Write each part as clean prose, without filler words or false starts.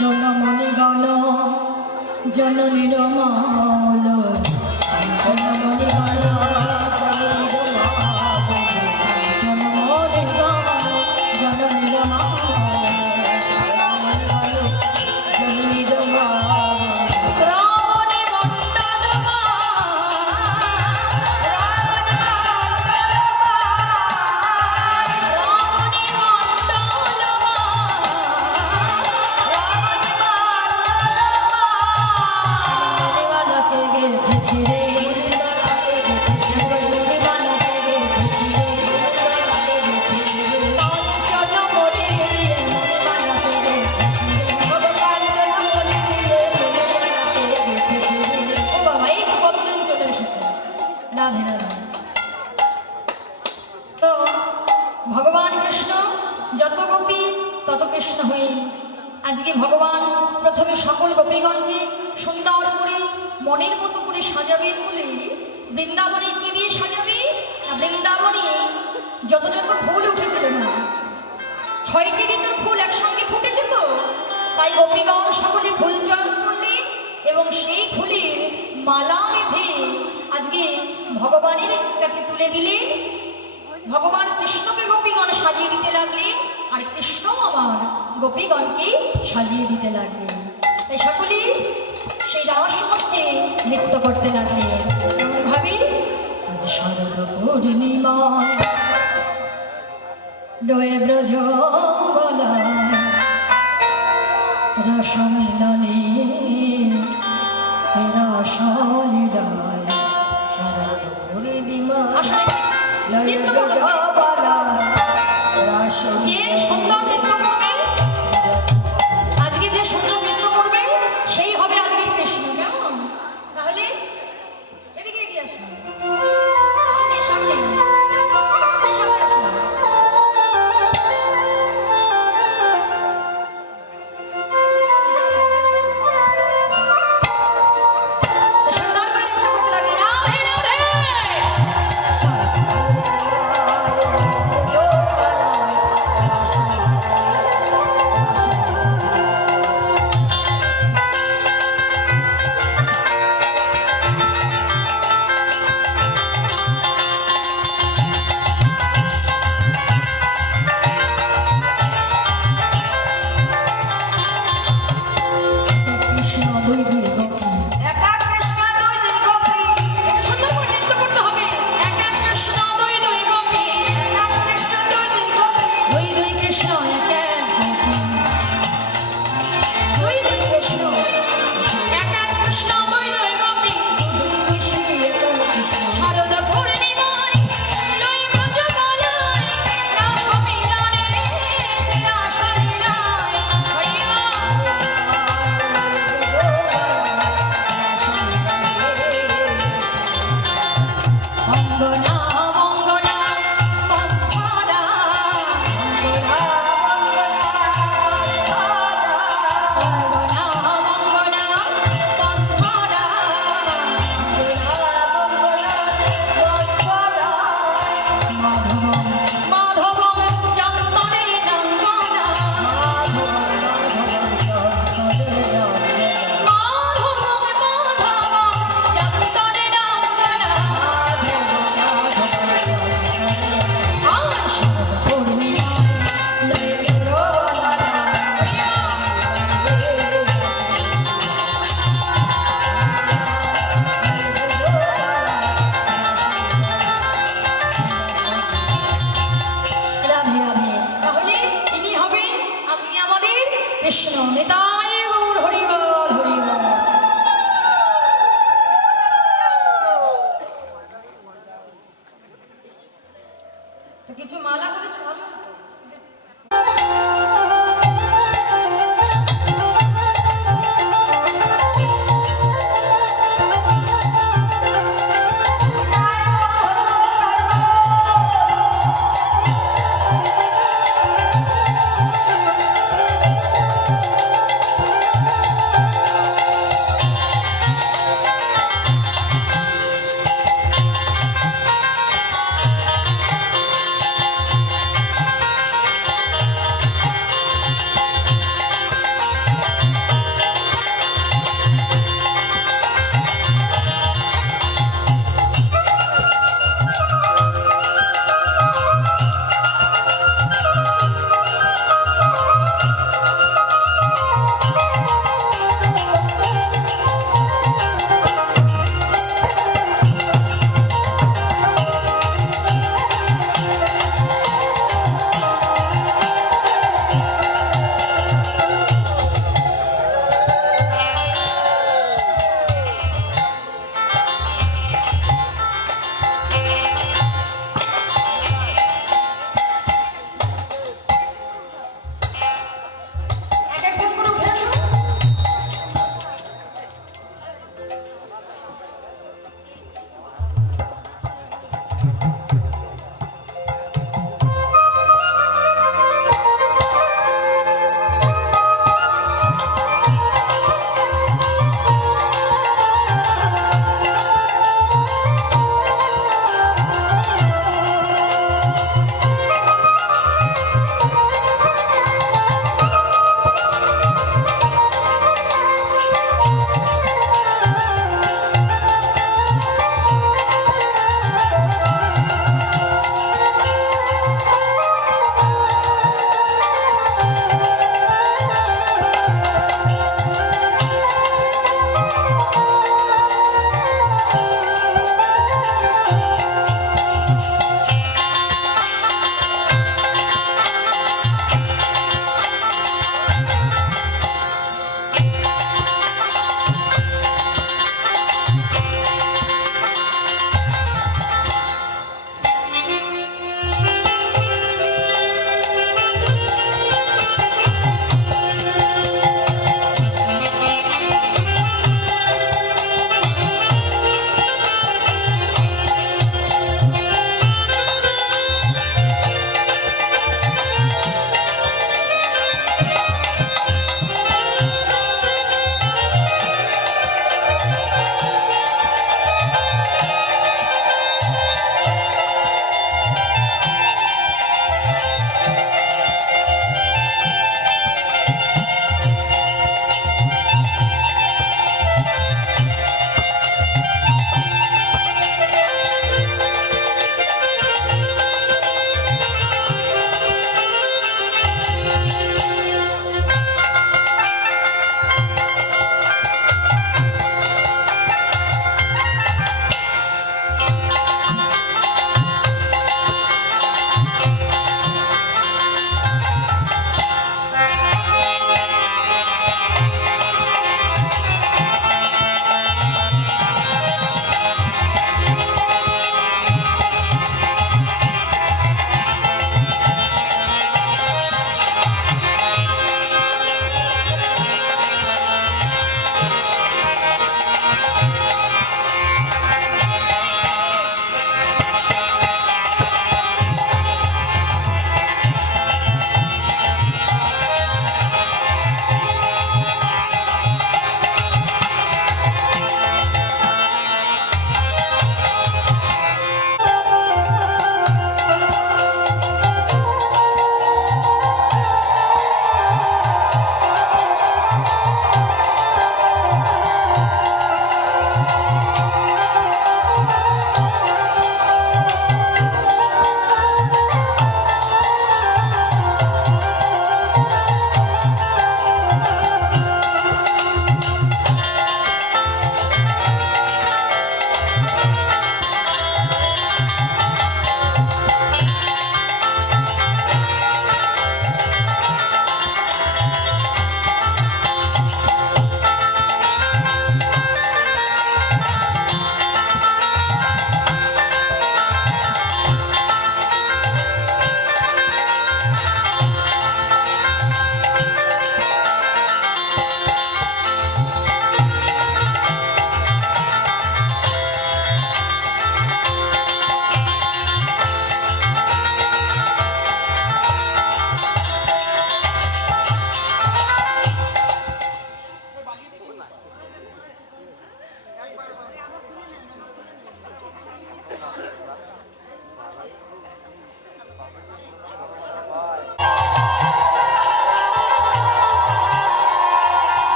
জনমণিগণ জননীর মঙ্গল জনমণিগণ ভগবান কৃষ্ণ যত গোপী তত কৃষ্ণ হয়ে আজকে ভগবান প্রথমে সকল গোপীগণকে সুন্দর করে মনের মতো করে সাজাবেন বলে বৃন্দাবনে কি দিয়ে সাজাবে না বৃন্দাবনে যত যত ফুল উঠেছিল না 6টি ঋতুর ফুল একসঙ্গে ফুটেছে তো তাই গোপীগণ সকলে ফুল চয়ন করলেন এবং সেই ফুলের মালা বেঁধে আজকে ভগবানের কাছে তুলে দিলেন। ভগবান কৃষ্ণকে গোপীগণ সাজিয়ে দিতে লাগলেন আর কৃষ্ণ আমার গোপীগণকে সাজিয়ে দিতে লাগলেন। তাই সকলে সেই রাস মঞ্চে নৃত্য করতে লাগলেন। এমন ভাবে আজ শারদ পূর্ণিমা ডয়ে ব্রজ বলায় রস মিলনে সে রসলীলায় শারদ পূর্ণিমা যে সুন্দর নৃত্য করবে আজকে যে সুন্দর নৃত্য করবে সেই হবে আজকের কৃষ্ণ। কেমন তাহলে এদিকে এগিয়ে আসুন সামনে কৃষ্ণ নিতাই গৌর হরি বল হরি বল। কিছু মালা করে তো ভালো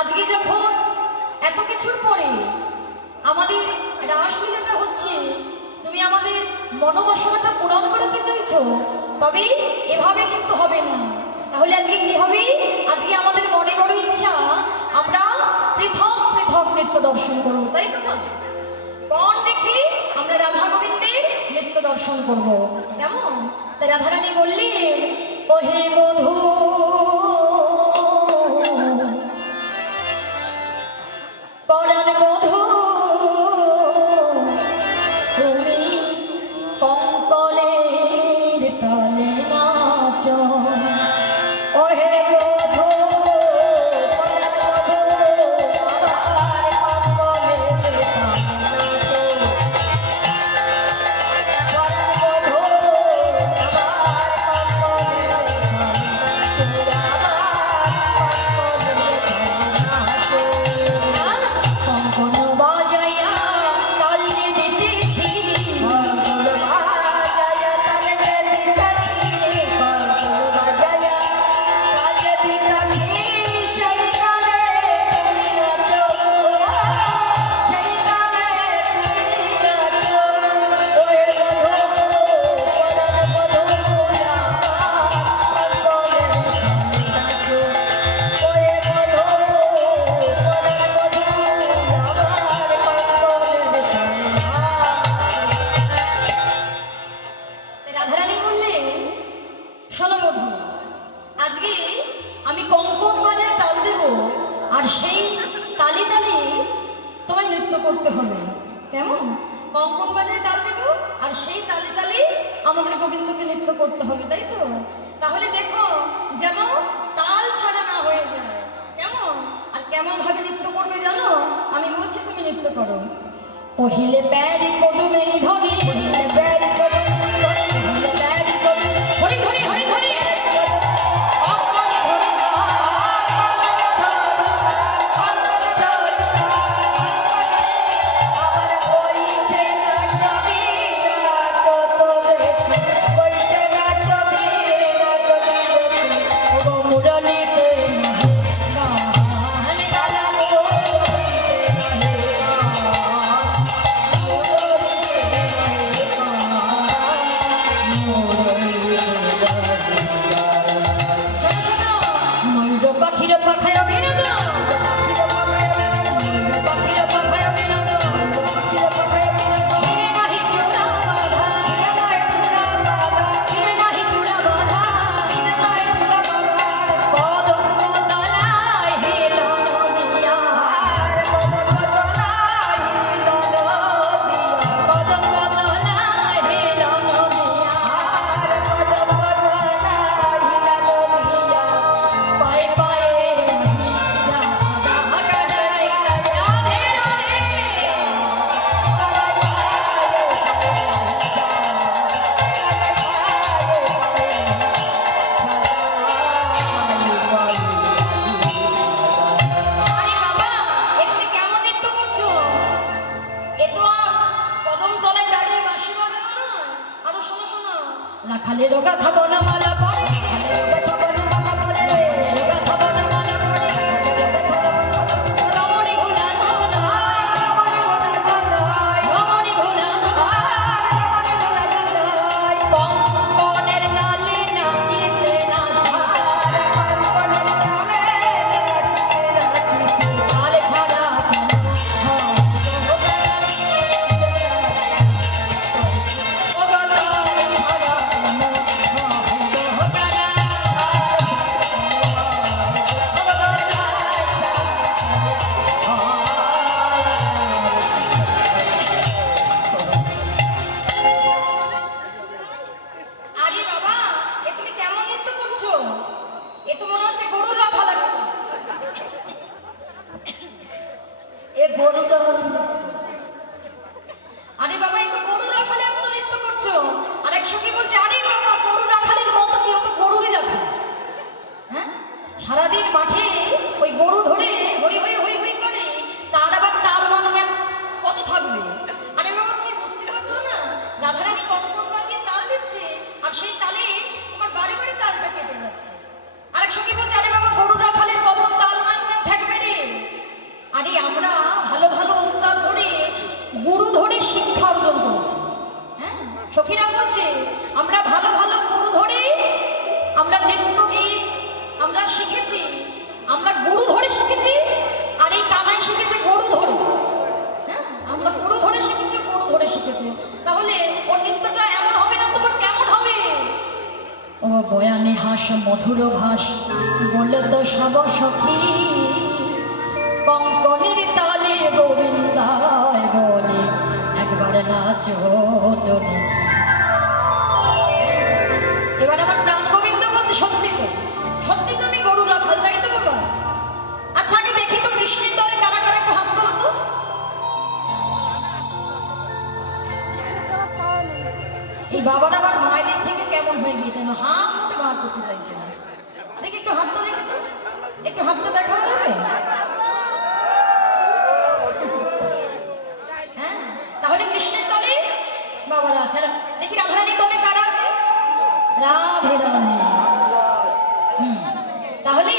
আজকে যখন এত কিছুর পরে আমাদের রাসলীলাটা হচ্ছে, তুমি আমাদের মনোবাসনাটা পূরণ করতে চাইছো, তবে এভাবে কিন্তু হবে না। তাহলে আজকে কি হবে? আজকে আমাদের মনে বড় ইচ্ছা আমরা পৃথক পৃথক নৃত্য দর্শন করবো, তাই তো না? বন রেখে আমরা রাধা গোবিন্দের নৃত্য দর্শন করব, কেমন? তাই রাধারানী বললেন, ও হে বধূ পরাণ বধূ, তুমি কঙ্কলের তালে নাচ। ও হে বধূ পরাণ বধূ, আমার কঙ্কলের তালে নাচ। পরাণ বধূ আমার কঙ্কলের তালে নাচ। আর সেই তালে তালে তোমায় নৃত্য করতে হবে, কেমন? কঙ্কন বাজায় তাল দেব, আর সেই তালে তালে আমাদের গোবিন্দকে নৃত্য করতে হবে, তাই তো? তাহলে দেখো যেন তাল ছাড়া না হয়ে যায়, কেমন? আর কেমন ভাবে নৃত্য করবে জানো? আমি বলছি, তুমি নৃত্য করো। পহিলে প্যারি কদমে নিধনি, প্যারি কদমে নিধনি, প্যারি কদমে হরি হরি হরি হরি। রাখালে রোগা খাবো না মালা পরে, রমণী ভোলা রমণী ভোলা কঙ্কনের তালে নাচিতে নাচি তালে ছাড়া আরে বাবা, এই তো গরু রাখালের মতো নৃত্য করছো। আর এক সখী বলছে, আরে বাবা গরু রাখালের মতো কি, ও তো গরুরই রাখা। হ্যাঁ, সারাদিন মাঠে ওই গরু ধরে হই হই হই হই করে, তার আবার তাল মান জ্ঞান কত থাকবে? আরে বাবা, তুমি বুঝতে পারছো না? রাধারানী কঙ্কন বাজিয়ে তাল দিচ্ছে, আর সেই তালে তোমার বাড়ি বাড়ি তালটা কেটে যাচ্ছে। আর এক সখী বলছে, আরে বাবা গরু রাখালের কত তাল মান জ্ঞান থাকবে রে। আরে আমরা ভালো ভালো ওস্তাদ ধরে গুরু ধরে শিক্ষা অর্জন করেছি। হ্যাঁ, সখীরা বলছে আমরা ভালো ভালো গুরু ধরে আমরা নৃত্য গীত আমরা শিখেছি, আমরা গুরু ধরে শিখেছি। আর এই কানাই শিখেছে গরু ধরে। হ্যাঁ, আমরা গরু ধরে শিখেছি, গরু ধরে শিখেছি। তাহলে ওর নৃত্যটা এমন হবে না, তোমার কেমন হবে? ও বয়ানে হাস মধুর ভাস বলে তো সব সখী, কঙ্কনের তালে গোবিন্দায় বলে একবার নাচো তুমি। এবার আমার প্রাণ গোবিন্দ বলছে সত্যি তো, সত্যি তুমি গরু রাখাল, তাই তো বাবা? আচ্ছা আগে দেখি তো কৃষ্ণের দলে কারা কারা, একটু হাত করো তো। এই বাবার আবার মায়েদের থেকে কেমন হয়ে গিয়েছে, হাত মুখে বার করতে চাইছে না। দেখি একটু হাতটা দেখি তো, একটু হাতটা দেখানো যাবে? হ্যাঁ, তাহলে কৃষ্ণের দলে বাবারা আছে। দেখি রাধারানীর দলে কারা আছে? রাধে রাধে। তাহলে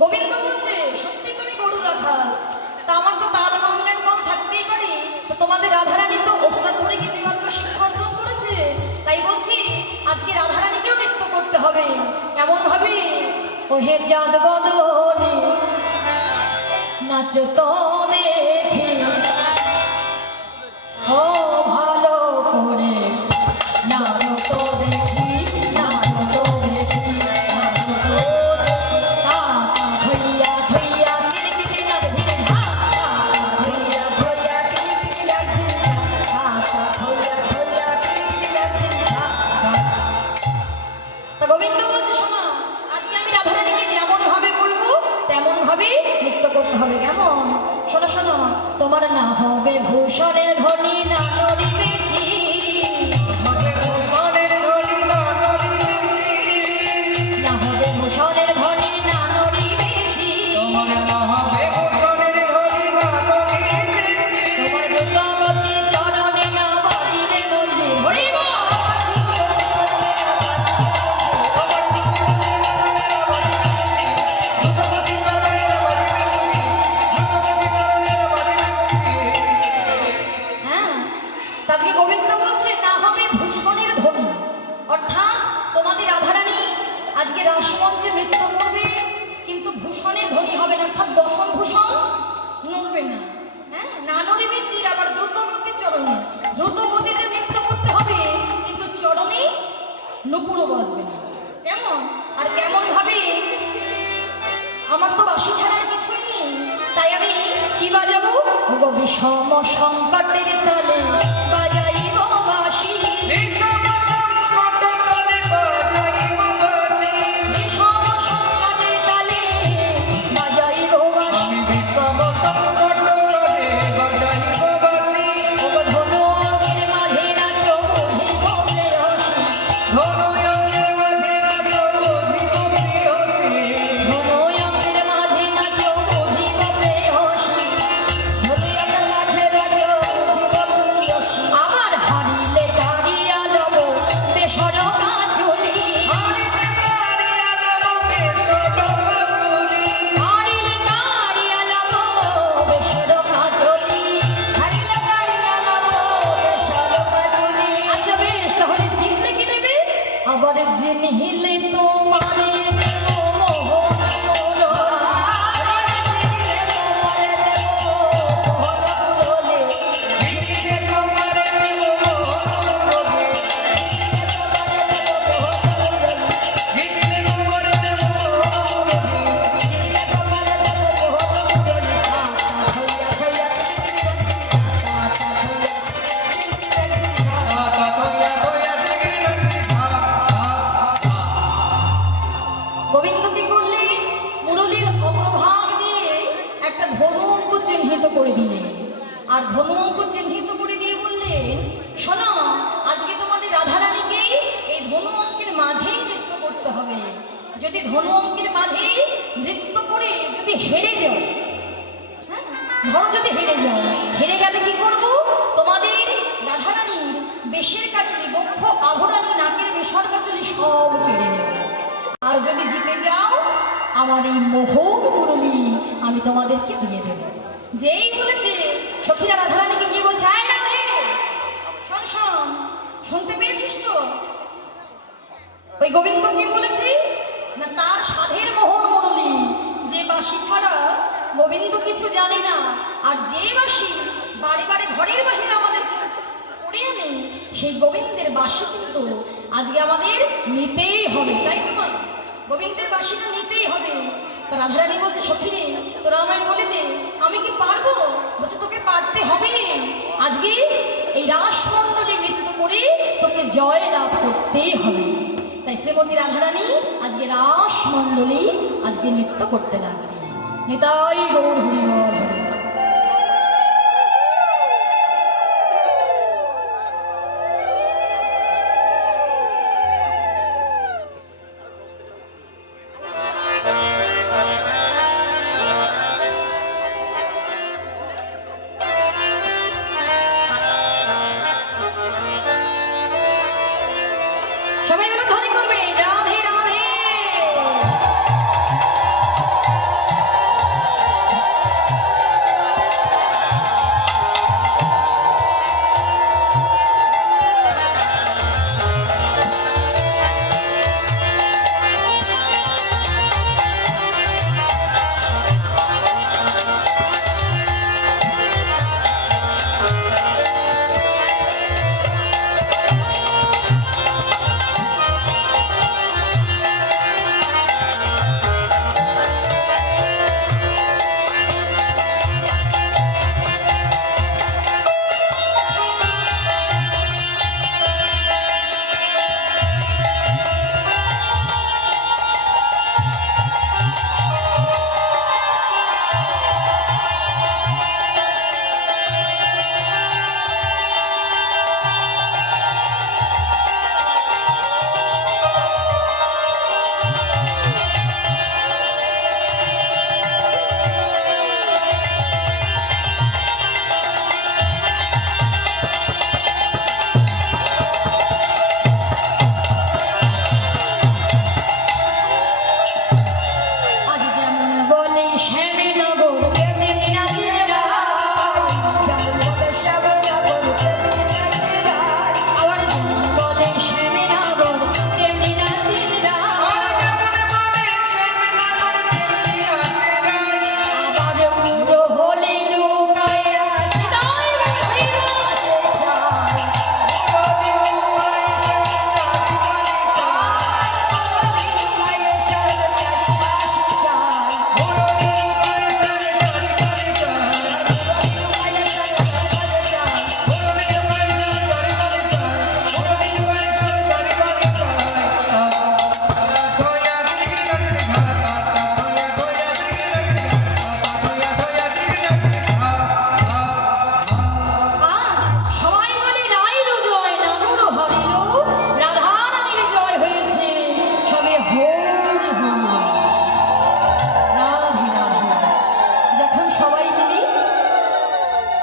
গোবিন্দ বলছে সত্যি তুমি গরু রাখাল। তা আমার তো তাল মঙ্গান কম থাকতেই পারে, তো তোমাদের রাধারানী তো ওস্তাদ ধরে গীতিমাত্র শিক্ষা অর্জন করেছে, তাই বলছি আজকে রাধারানীকেও নৃত্য করতে হবে। কেমন ভাবে? ও হে চাঁদ বদনে নাচ তো দেখি, ও ভালো করে নাচ তো দেখি, নাচ তো দেখি, নাচ তো দেখি। ধইয়া ধইয়া কিরকিরি নাচ ভিড়ে ধা, ধইয়া ধইয়া কিরকিরি নাচ ভিড়ে ধা, ধইয়া ধইয়া কিরকিরি নাচ ভিড়ে ধা। তা গোবিন্দ বলছে শোনো, আজকে আমি রাধারানীকে যেমন ভাবে বলবো তেমন ভাবে নৃত্য করতে হবে। কেমন? শোনো শোনো, তোমার না হবে ভূষণের ধ্বনি না নড়িবেছি, না হবে ভূষণের ধ্বনি না নড়িবেছি, তোমার দুর্গাবতী চরণে না বাজিবে বলবে হরি বল। তাকে গোবিন্দ বলছে না হবে ভূষণের ধ্বনি, অর্থাৎ তোমাদের রাধারানী আজকে রাসমঞ্চে নৃত্য করবে, কিন্তু ভূষণের ধ্বনি হবে না, অর্থাৎ বসন ভূষণ নড়বে না। হ্যাঁ, না নড়িবে চির, আবার দ্রুত গতি চরণে, দ্রুত গতিতে নৃত্য করতে হবে, কিন্তু চরণে নুপুরও বাজবে না। কেমন? আর কেমন ভাবে? আমার তো বাঁশি ছাড়ার কিছুই নেই, তাই আমি কি বাজাবো? ওগো বিষম সংকটের তালে বাজাইব বাঁশি, বিষম সংকটের তালে বাজাইব বাঁশি, বিষম সংকটের তালে বাজাইব বাঁশি, বিষম সংকটের তালে বাজাইব বাঁশি। ওগো ধনু অঙ্কের মাঝে নাচো বুঝিব প্রেয়সী, ধনু অঙ্কের মাঝে নাচো বুঝিব প্রেয়সী, ধনু অঙ্কের মাঝে নাচো বুঝিব প্রেয়সী, ধনু অঙ্কের মাঝে নাচো বুঝিব প্রেয়সী। আমার হারিলে গাড়িয়া লব বেসর কাজলি, হারিলে গাড়িয়া লব বেসর কাজলি, হারিলে গাড়িয়া লব বেসর কাজলি, হারিলে গাড়িয়া লব বেসর কাজলি। আচ্ছা বেশ, তাহলে জিতলে কি নেবে? আবার জিনিলে তোমারে দেব মোহন মোরলা, জিনিলে তোমারে দেব মোহন মোরলে, জিনিলে তোমারে দেব মোহন মোরলে, জিনিলে তোমারে দেব মোহন মোরলে, জিনিলে তোমারে দেব মোহন মোরলে, ধইয়া ধইয়া গোবিন্দ কি করলেন? মুরলীর অগ্রভাগ দিয়ে একটা ধনু অঙ্ক চিহ্নিত করে দিলেন, আর ধনু অঙ্ক চিহ্নিত করে দিয়ে বললেন শোনো, আজকে তোমাদের রাধারানীকে এই ধনু অঙ্কের মাঝেই নৃত্য করতে হবে। যদি ধনু অঙ্কের মাঝে নৃত্য করে যদি হেরে যাও, হ্যাঁ, ধরো যদি হেরে যাও, হেরে গেলে কি করব? তোমাদের রাধারানীর বেশের কাচুলি, বক্ষ আভরণী, নাকের বেসর কাচুলি সব কেড়ে নেব। আর যদি জিতে যাও, আমার এই মোহন মুরলী আমি তোমাদেরকে দিয়ে দেব। যেই বলেছে সখীরা রাধারানীকে গিয়ে বলছে, আয় না হে, শোন শোন, শুনতে পেয়েছিস তো? ওই গোবিন্দ কি বলেছে না, তার সাধের মোহন মুরলী, যে বাঁশি ছাড়া গোবিন্দ কিছু জানে না, আর যে বাঁশি বারে বারে ঘরের বাহিরে আমাদের করে আনে, সেই গোবিন্দের বাঁশি কিন্তু আজকে আমাদের নিতেই হবে, তাই তো মা? গোবিন্দের বাঁশিটা নিতেই হবে। রাধারানী বলছে, সখীরে তোরা আমায় বলে দে, আমি কি পারবো? বলছে, তোকে পারতে হবে। আজকে এই রাসমণ্ডলে নৃত্য করে তোকে জয় লাভ করতেই হবে। তাই শ্রীমতী রাধারানী আজকে রাসমণ্ডলী আজকে নৃত্য করতে লাগলেন। নিতাই গৌর হরিবল হরি। সবাই হলো ধ্বনি করবে, রাধে রাধে।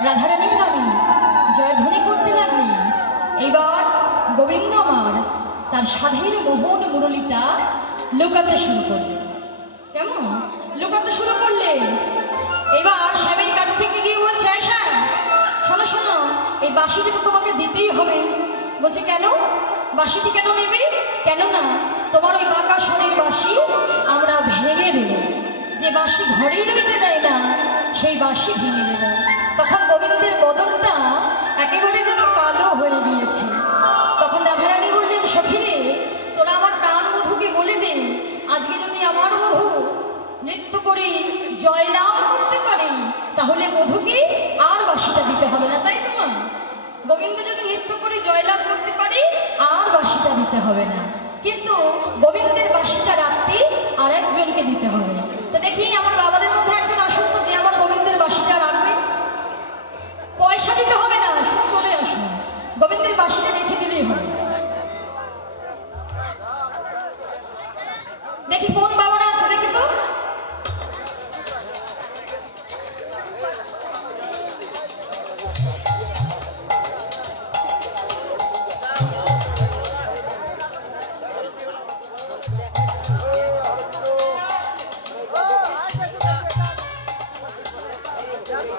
রাধারানীর নামে জয়ধ্বনি করতে লাগলেন। এবার গোবিন্দ আমার তার সাধের মোহন মুরলীটা লুকাতে শুরু করলেন। কেমন লুকাতে শুরু করলেন? এবার স্বামীর কাছ থেকে গিয়ে বলছে, আয়সা শোনো শোনো, এই বাঁশিটি তো তোমাকে দিতেই হবে। বলছে, কেন? বাঁশিটি কেন নেবে? কেননা তোমার ওই বাঁকা সোনের বাঁশি আমরা ভেঙে দেব। যে বাঁশি ঘরেই রইতে দেয় না, সেই বাঁশি ভেঙে দেব। তখন গোবিন্দের বদনটা একেবারে যেন কালো হয়ে গিয়েছে। তখন রাধারানী বললেন, সখীরে তোরা আমার প্রাণ বধূকে বলে দে, আজকে যদি আমার বধূ নৃত্য করে জয়লাভ করতে পারে, তাহলে বধূকে আর বাঁশিটা দিতে হবে না, তাই তো মা? গোবিন্দ যদি নৃত্য করে জয়লাভ করতে পারে, আর বাঁশিটা দিতে হবে না, কিন্তু গোবিন্দের বাঁশিটা রাখতে আর একজনকে দিতে হবে। তা দেখি আমার বাবাদের মধ্যে একজন আসুন তো, যে আমার গোবিন্দের বাঁশিটা রাখবে। পয়সা দিতে হবে না, শুধু চলে আসুন, গোবিন্দের বাঁশিটা রেখে দিলেই হবে। দেখি কোন বাবারা আছে, দেখি তো। আজকে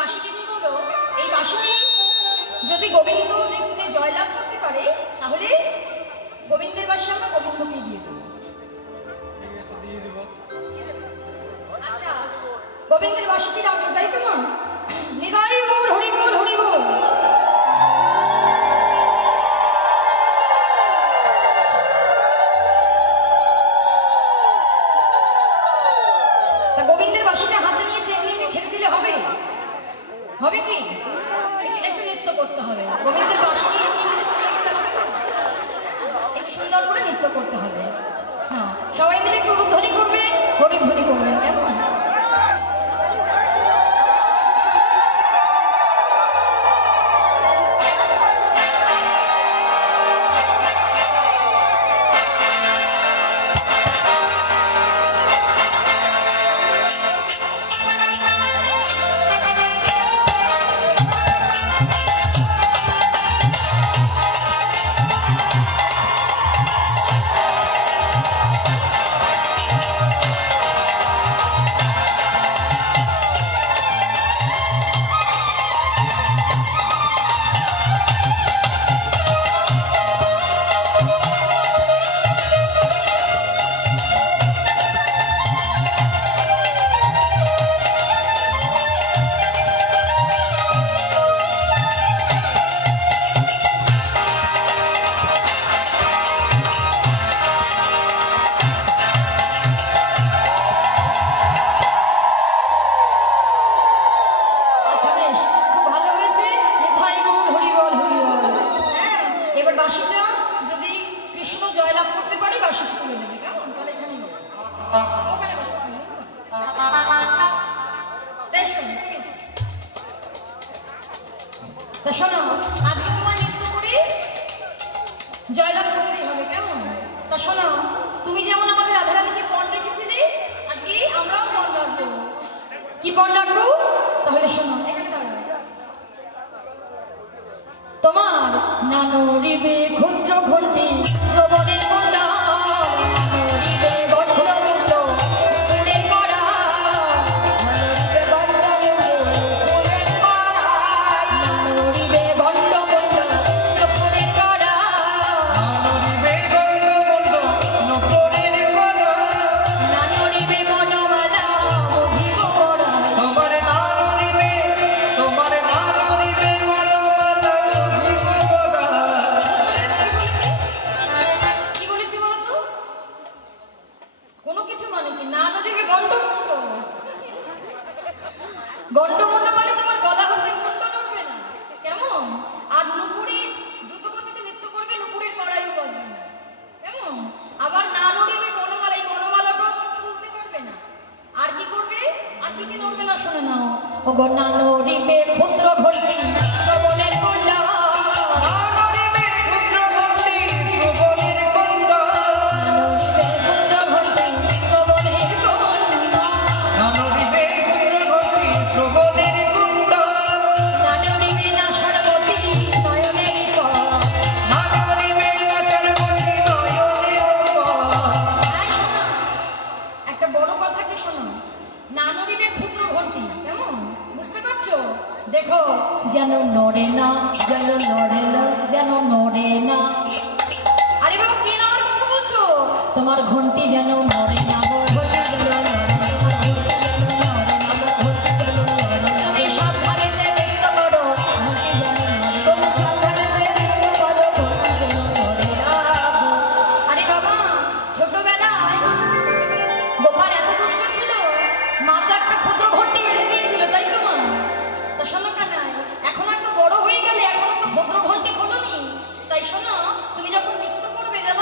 বাসিটি নিয়ে বলো, এই বাসিটি যদি গোবিন্দ নৃত্যে জয়লাভ করতে পারে তাহলে গোবিন্দের বাসী আমরা গোবিন্দকে দিয়ে দেবো। আচ্ছা, গোবিন্দের বাসিটি রাখবো, তাই তো মা? নিতাই গৌর হরি বল, হরি বল। তা গোবিন্দের বাসিটা হাতে নিয়েছে, এমনি ছেড়ে দিলে হবে? হবে কি? একটু নৃত্য করতে হবে। গোবিন্দের বাসিটি এমনি চলে গেলে হবে না, একটু সুন্দর করে নৃত্য করতে হবে। হ্যাঁ, সবাই মিলে একটু ধ্বনি করবেন, হরিধ্বনি করবেন, কেমন? বাসিটা যদি কৃষ্ণ জয়লাভ করতে পারে বাসিটা তুলে দেবে, কেমন? তাহলে এখানে বসো, ওখানে বসো। তা শোনো, আজকে তোমার নৃত্য করে জয়লাভ করতেই হবে, কেমন? তা শোনো, তুমি যেমন আমাদের রাধারানীকে পণ রেখেছিলে, আজকে আমরাও পণ রাখবো। কি পণ রাখবো? তাহলে শোনো, এখানে দাঁড়াও। তোমার নানরিবে ক্ষুদ্র ঘণ্টি শ্রবণের কন্যা, নানরিবে গঠনমুণ্ড পুরের কড়া, নানরিবে গণ্ডমুণ্ড পুরের কড়া, নানরিবে বনমালা বুঝিব বড়াই। গন্ডমুণ্ড মানে তোমার গলা হতে মুন্ড নড়বে না, কেমন? আর নুপুরে দ্রুতগতিতে নৃত্য করবে, নুপুরের পাড়ায়ও বাজবে না, কেমন? আবার না নড়িবে বনমালা, এই বনমালাটাও কিন্তু তুলতে পারবে না। আর কি করবে? আর কি নড়বে না, শুনে নাও। ও গো না নড়িবে ক্ষুদ্র ঘণ্টি শ্রবণের কন্যা, দেখো যেন নড়ে না, যেন নড়ে না, যেন নড়ে না। আরে বাবা, কে নড়ার কথা বলছো? তোমার ঘন্টি যেন নড়ে না, তুমি সাবধানে নৃত্য করো, ঘন্টি যেন নড়ে, তুমি সাবধানে নৃত্য করো, ঘন্টি যেন নড়ে না। আরে বাবা, ছোটবেলায় গোপাল এত দুষ্ট ছিল, মা তো একটা ক্ষুদ্র ঘন্টি বেঁধে দিয়েছিল, তাই তো মা? তা শোনো কানাই, এখন হয়তো বড় হয়ে গেলে, এখনো তো ভদ্র ঘন্টি খোলোনি, তাই শোনো, তুমি যখন নৃত্য করবে যেন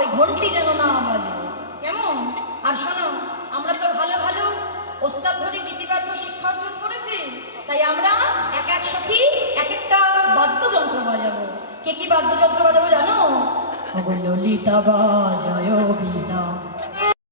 ওই ঘন্টি যেন না বাজে, কেমন? আর শোনো, আমরা তো ভালো ভালো ওস্তাদ ধরে গীতিবাদ্য শিক্ষা অর্জন করেছি, তাই আমরা এক এক সখী এক একটা বাদ্যযন্ত্র বাজাবো। কে কি বাদ্যযন্ত্র বাজাবো জানো? ললিতা বাজায় বীণা।